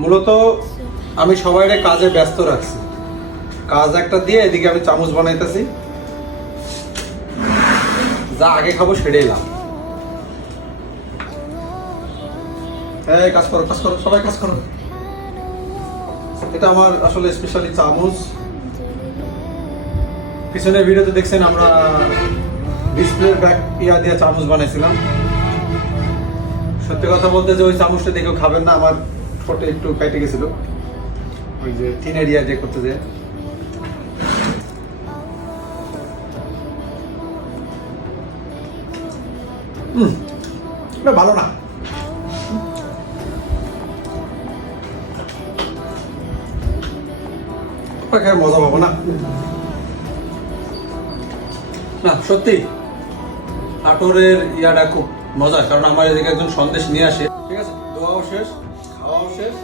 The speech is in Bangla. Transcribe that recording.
মূলত আমি সবাইরে কাজে ব্যস্ত রাখছি, কাজ একটা দিয়ে এদিকে আমি চামচ বানাইতেছি, যা আগে খাবো সেটাই লাভ। এই কাজ করো, কাজ করো, সবাই কাজ করো। এটা আমার আসলে স্পেশালি চামচ। পিছনের ভিডিওতে দেখছেন আমরা ডিসপ্লের ব্যাক দিয়ে চামচ বানাইছিলাম। সত্যি কথা বলতে যে ওই চামচটা দেখেও খাবেন না, আমার ঠোঁটে একটু কেটে গেছিল ওই যে থিন এরিয়া দিয়ে করতে যে। এটা ভালো না, খেয়ে মজা পাবো না। না সত্যি আটরের ইয়াটা খুব মজা, কারণ আমার এদিকে একজন সন্দেশ নিয়ে আসে। ঠিক আছে, দোয়াও শেষ, খাওয়াও শেষ।